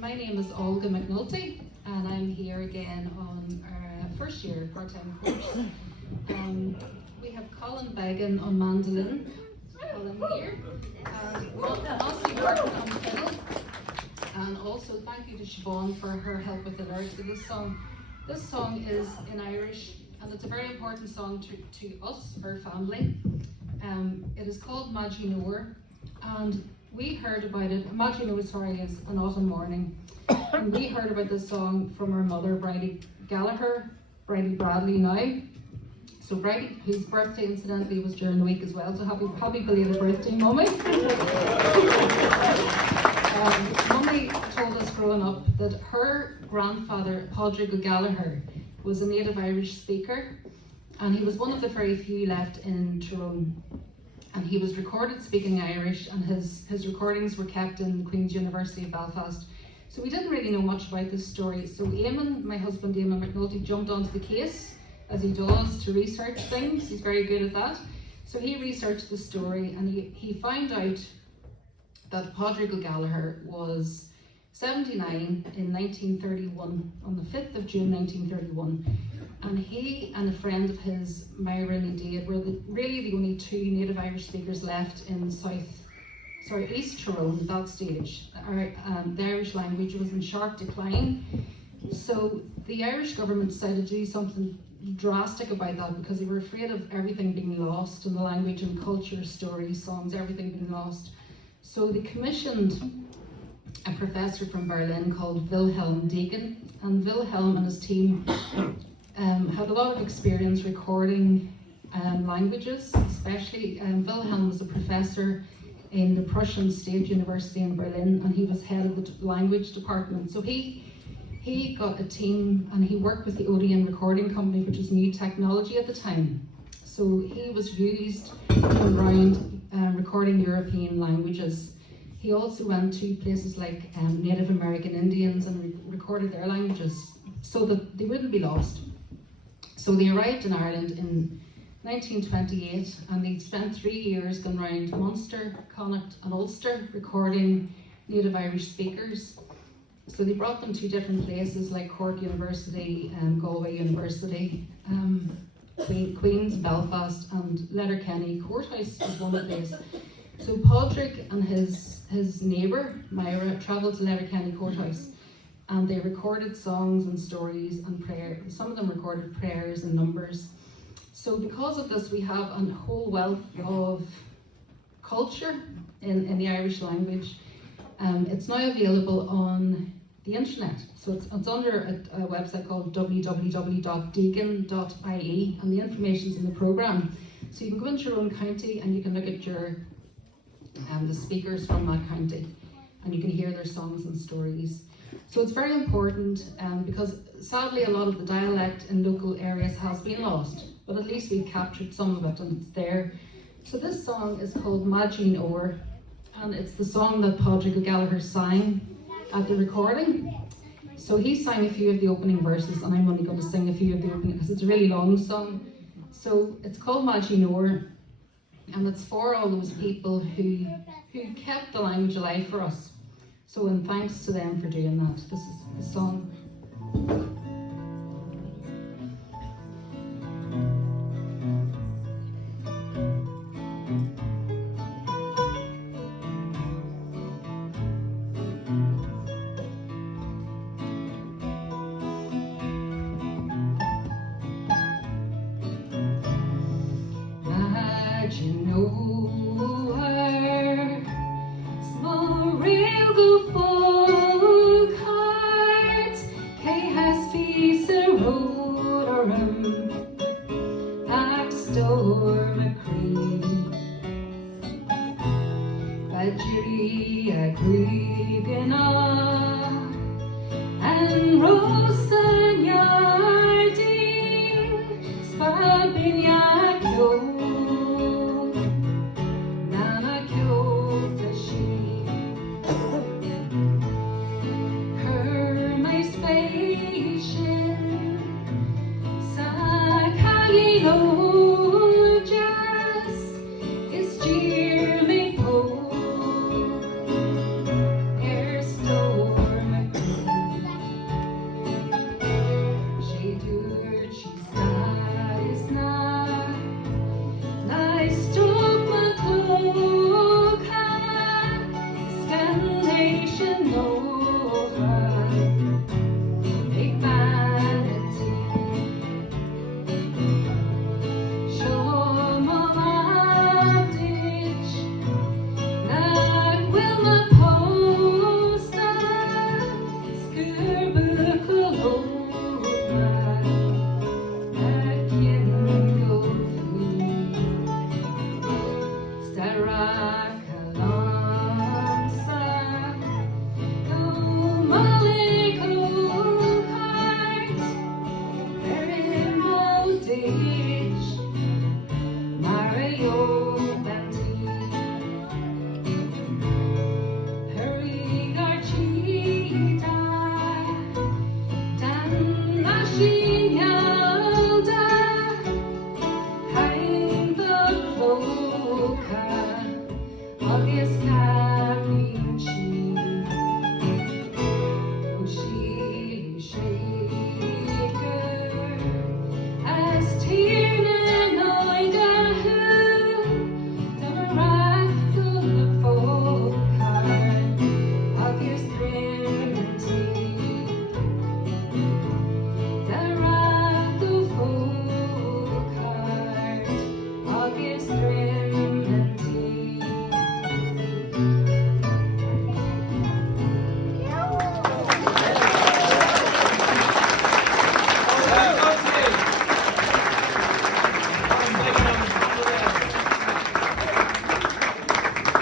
My name is Olga McNulty, and I'm here again on our first year part-time course. We have Colin Began on mandolin, Colin here, and Ossie Burton on fiddle, and also thank you to Siobhan for her help with the lyrics of this song. This song is in Irish, and it's a very important song to us, our family. It is called Maidin, and we heard about it. Maidin is an autumn morning, and we heard about this song from our mother, Bridie Gallagher, Bridie Bradley now. So Bridie, whose birthday incidentally was during the week as well, so happy belated birthday, Mummy. Mummy told us growing up that her grandfather, Padraig Gallagher, was a native Irish speaker, and he was one of the very few left in Tyrone. And he was recorded speaking Irish, and his recordings were kept in Queen's University of Belfast. So we didn't really know much about this story. So Eamon, my husband Eamon McNulty, jumped onto the case, as he does, to research things. He's very good at that. So he researched the story, and he found out that Padraig Gallagher was 79 in 1931, on the 5th of June 1931. And he and a friend of his, Maidin, were really the only two native Irish speakers left in East Tyrone at that stage. The Irish language was in sharp decline. So the Irish government decided to do something drastic about that, because they were afraid of everything being lost, and the language and culture, stories, songs, everything being lost. So they commissioned a professor from Berlin called Wilhelm Deakin, and Wilhelm and his team had a lot of experience recording languages, especially Wilhelm was a professor in the Prussian State University in Berlin, and he was head of the language department. So he got a team, and he worked with the Odeon Recording Company, which was new technology at the time. So he was used around recording European languages. He also went to places like Native American Indians and recorded their languages so that they wouldn't be lost. So they arrived in Ireland in 1928, and they spent 3 years going around Munster, Connacht and Ulster recording native Irish speakers. So they brought them to different places like Cork University, Galway University, Queen's, Belfast, and Letterkenny Courthouse was one of these. So Padraig and his neighbour, Myra, travelled to Letterkenny Courthouse, and they recorded songs and stories and prayer. Some of them recorded prayers and numbers. So because of this, we have a whole wealth of culture in the Irish language. It's now available on the internet. So it's under a website called www.deakin.ie, and the information's in the programme. So you can go into your own county and you can look at the speakers from that county, and you can hear their songs and stories. So it's very important because sadly a lot of the dialect in local areas has been lost, but at least we've captured some of it and it's there. So this song is called Maidin, and it's the song that Padraig Gallagher sang at the recording. So he sang a few of the opening verses, and I'm only going to sing a few of the opening because it's a really long song. So it's called Maidin, and it's for all those people who kept the language alive for us. So in thanks to them for doing that, this is the song. And